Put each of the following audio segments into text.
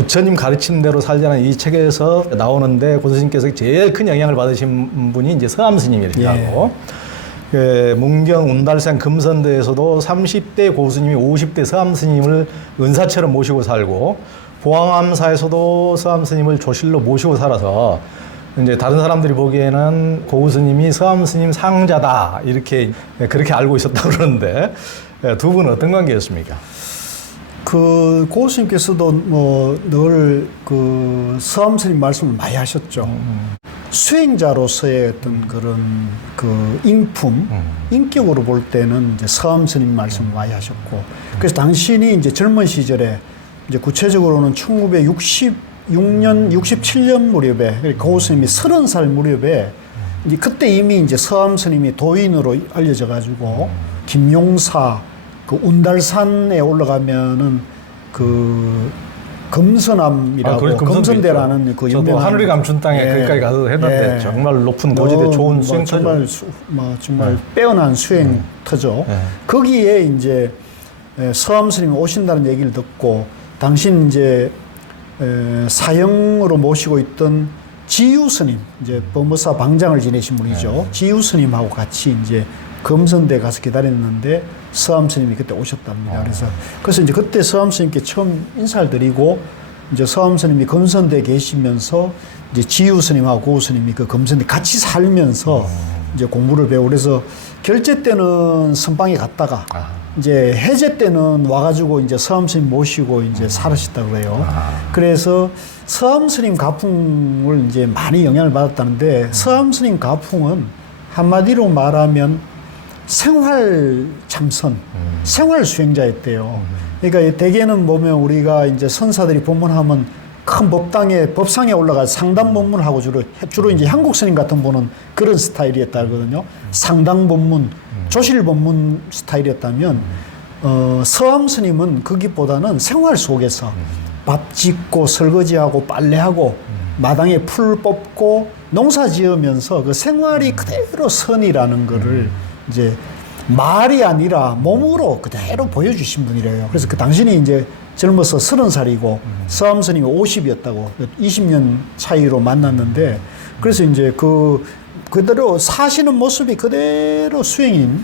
부처님 가르친 대로 살자는 이 책에서 나오는데 고스님께서 제일 큰 영향을 받으신 분이 이제 서암 스님이라고. 그 문경 운달산 금선대에서도 30대 고스님이 50대 서암 스님을 은사처럼 모시고 살고 보항암사에서도 서암 스님을 조실로 모시고 살아서 이제 다른 사람들이 보기에는 고우 스님이 서암 스님 상자다 이렇게 그렇게 알고 있었다 그러는데 두 분은 어떤 관계였습니까? 그 고수님께서도 뭐늘그 서암스님 말씀을 많이 하셨죠. 수행자로서의 어떤 그런 그 인품, 인격으로 볼 때는 이제 서암스님 말씀을 많이 하셨고, 그래서 당신이 이제 젊은 시절에 이제 구체적으로는 1966년, 67년 무렵에 그러니까 고수님이 30살 무렵에 이제 그때 이미 이제 서암스님이 도인으로 알려져 가지고 김용사 그 운달산에 올라가면은 그 금선암이라고 아, 그래, 금선대라는. 그 저도 유명한 하늘이 감춘 땅에 거기까지 가서 했는데 정말 높은 고지대 뭐, 좋은 뭐 수행터죠. 정말 수, 뭐 정말 빼어난 수행터죠. 네. 거기에 이제 에, 서암 스님이 오신다는 얘기를 듣고 당신 이제 에, 사형으로 모시고 있던 지유 스님 이제 법무사 방장을 지내신 분이죠. 네. 지유 스님하고 같이 이제 금선대 가서 기다렸는데 서암 스님이 그때 오셨답니다. 아. 그래서 그래서 이제 그때 서암 스님께 처음 인사를 드리고 이제 서암 스님이 금선대 계시면서 이제 지유 스님하고 고우 스님이 그 금선대 같이 살면서 이제 공부를 배우고 그래서 결제 때는 선방에 갔다가 아. 이제 해제 때는 와가지고 이제 서암 스님 모시고 이제 살으셨다 그래요. 그래서 서암 스님 가풍을 이제 많이 영향을 받았다는데 서암 스님 가풍은 한마디로 말하면 생활 참선, 생활 수행자였대요. 그러니까 대개는 보면 우리가 이제 선사들이 법문하면 큰 법당에 법상에 올라가 상담 법문을 하고 주로 주로 이제 한국 스님 같은 분은 그런 스타일이었다 거든요. 상당 법문, 조실 법문 스타일이었다면 어, 서암 스님은 거기보다는 생활 속에서 밥 짓고 설거지하고 빨래하고 마당에 풀 뽑고 농사 지으면서 그 생활이 그대로 선이라는 거를 이제 말이 아니라 몸으로 그대로 보여주신 분이래요. 그래서 그 당신이 이제 젊어서 서른 살이고 서암 스님이 50이었다고 20년 차이로 만났는데 그래서 이제 그 그대로 사시는 모습이 그대로 수행인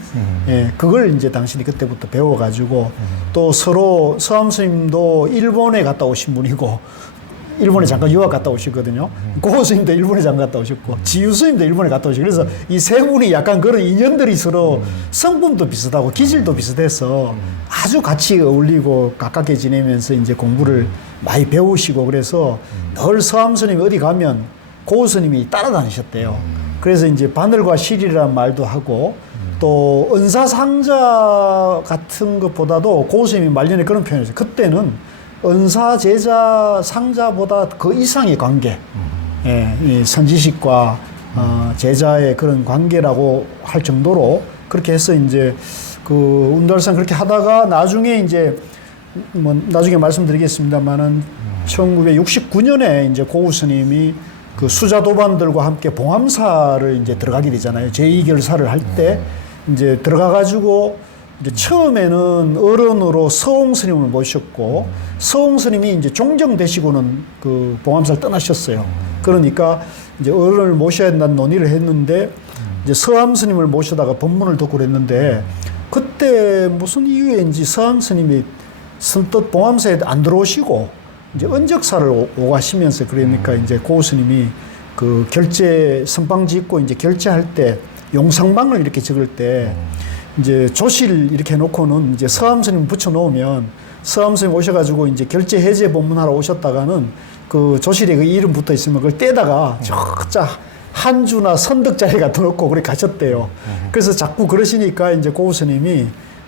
예 그걸 이제 당신이 그때부터 배워가지고 또 서로 서암 스님도 일본에 갔다 오신 분이고 일본에 잠깐 유학 갔다 오셨거든요. 고호 스님도 일본에 잠깐 갔다 오셨고 지유 스님도 일본에 갔다 오시고 그래서 이 세 분이 약간 그런 인연들이 서로 성품도 비슷하고 기질도 비슷해서 아주 같이 어울리고 가깝게 지내면서 이제 공부를 많이 배우시고 그래서 늘 서암 스님 어디 가면 고호 스님이 따라다니셨대요. 그래서 이제 바늘과 실이라는 말도 하고 또 은사상자 같은 것보다도 고호 스님이 말년에 그런 표현을 했어요. 그때는 은사 제자 상자보다 그 이상의 관계, 예, 이 선지식과 어, 제자의 그런 관계라고 할 정도로 그렇게 해서 이제 그 운달산 그렇게 하다가 나중에 이제 뭐 나중에 말씀드리겠습니다만은 1969년에 이제 고우 스님이 그 수자 도반들과 함께 봉암사를 이제 들어가게 되잖아요. 제2결사를 할 때 이제 들어가 가지고 이제 처음에는 어른으로 서홍 스님을 모셨고 서홍 스님이 이제 종정 되시고는 그 봉암사를 떠나셨어요. 그러니까 이제 어른을 모셔야 된다는 논의를 했는데 이제 서암 스님을 모셔다가 법문을 듣고 그랬는데 그때 무슨 이유인지 서암 스님이 선뜻 봉암사에 안 들어오시고 이제 은적사를 오- 오가시면서 그러니까 이제 고 스님이 그 결제 선방 짓고 이제 결제할 때 용상방을 이렇게 적을 때 이제 조실 이렇게 해놓고는 이제 서암 스님 붙여 놓으면 서암 스님 오셔가지고 이제 결제 해제 법문하러 오셨다가는 그 조실에 그 이름 붙어 있으면 그걸 떼다가 저자 한 주나 선덕 자리 갖다 놓고 그렇게 가셨대요. 그래서 자꾸 그러시니까 이제 고우 스님이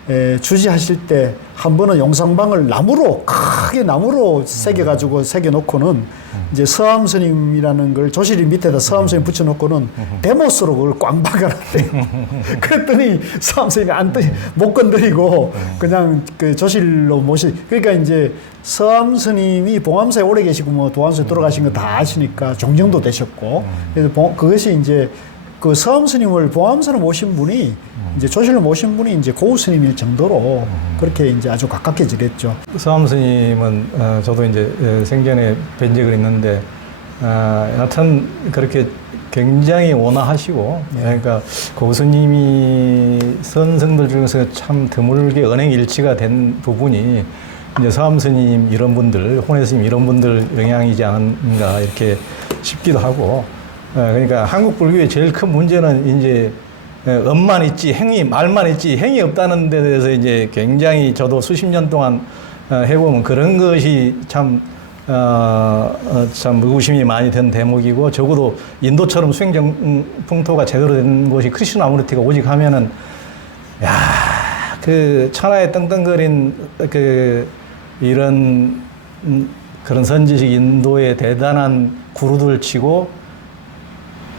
에, 주지하실 때 한 번은 용상방을 나무로 크게 나무로 새겨 가지고 새겨 놓고는 이제 서암 스님이라는 걸 조실이 밑에다 서암 스님 붙여 놓고는 데모스로 그걸 꽝 박아놨대요. 그랬더니 서암 스님이 안 뜨, 못 건드리고 그냥 그 조실로 모시 그러니까 이제 서암 스님이 봉암사에 오래 계시고 뭐 도암사에 돌아가신 거 다 아시니까 종정도 되셨고 그래서 봉- 그것이 이제 그 서암 스님을 보암선을 모신 분이 이제 조실로 모신 분이 이제 고우 스님일 정도로 그렇게 이제 아주 가깝게 지냈죠. 서암 스님은 어, 저도 이제 어, 생전에 뵌 적이 있는데 어, 여하튼 그렇게 굉장히 온화하시고 그러니까 고스님이 선생들 중에서 참 드물게 언행 일치가 된 부분이 이제 서암 스님 이런 분들, 혼혜 스님 이런 분들 영향이지 않은가 이렇게 싶기도 하고 어, 그러니까 한국 불교의 제일 큰 문제는 이제 어, 엄만 있지 행위 말만 있지 행위 없다는 데 대해서 이제 굉장히 저도 수십 년 동안 어, 해보면 그런 것이 참 어, 어, 참 의구심이 많이 된 대목이고 적어도 인도처럼 수행 정 풍토가 제대로 된 곳이 크리스나 아무르티가 오직 하면은 야, 그 천하에 떵떵거린 그 이런 음, 그런 선지식 인도의 대단한 구루들 치고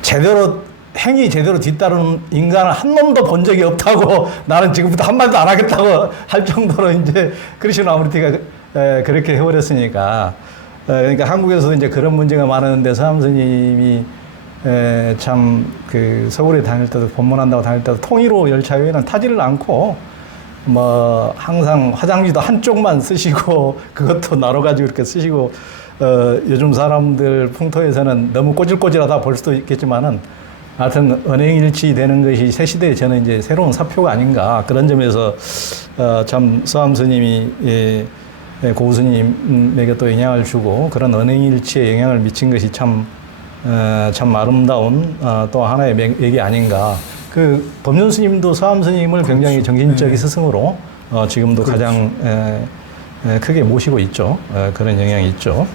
제대로 행위 제대로 뒤따르는 인간을 한 놈도 본 적이 없다고 나는 지금부터 한 마디도 안 하겠다고 할 정도로 이제 크리스나 아무르티가 에, 그렇게 해버렸으니까. 에, 그러니까 한국에서도 이제 그런 문제가 많았는데 서암 스님이 참 그 서울에 다닐 때도 법문한다고 다닐 때도 통일호 열차 외에는 타지를 않고 뭐 항상 화장지도 한쪽만 쓰시고 그것도 나눠 가지고 이렇게 쓰시고 어 요즘 사람들 풍토에서는 너무 꼬질꼬질하다 볼 수도 있겠지만은 하여튼 언행일치 되는 것이 새 시대에 저는 이제 새로운 사표가 아닌가 그런 점에서 어 참 서암 스님이 예, 예, 고우 스님에게 또 영향을 주고 그런 언행일치에 영향을 미친 것이 참 어, 참 아름다운 어, 또 하나의 맥이 아닌가. 그 법륜 스님도 서암 스님을 굉장히 정신적인 스승으로 어, 지금도 가장 에, 에, 크게 모시고 있죠. 어, 그런 영향이 있죠.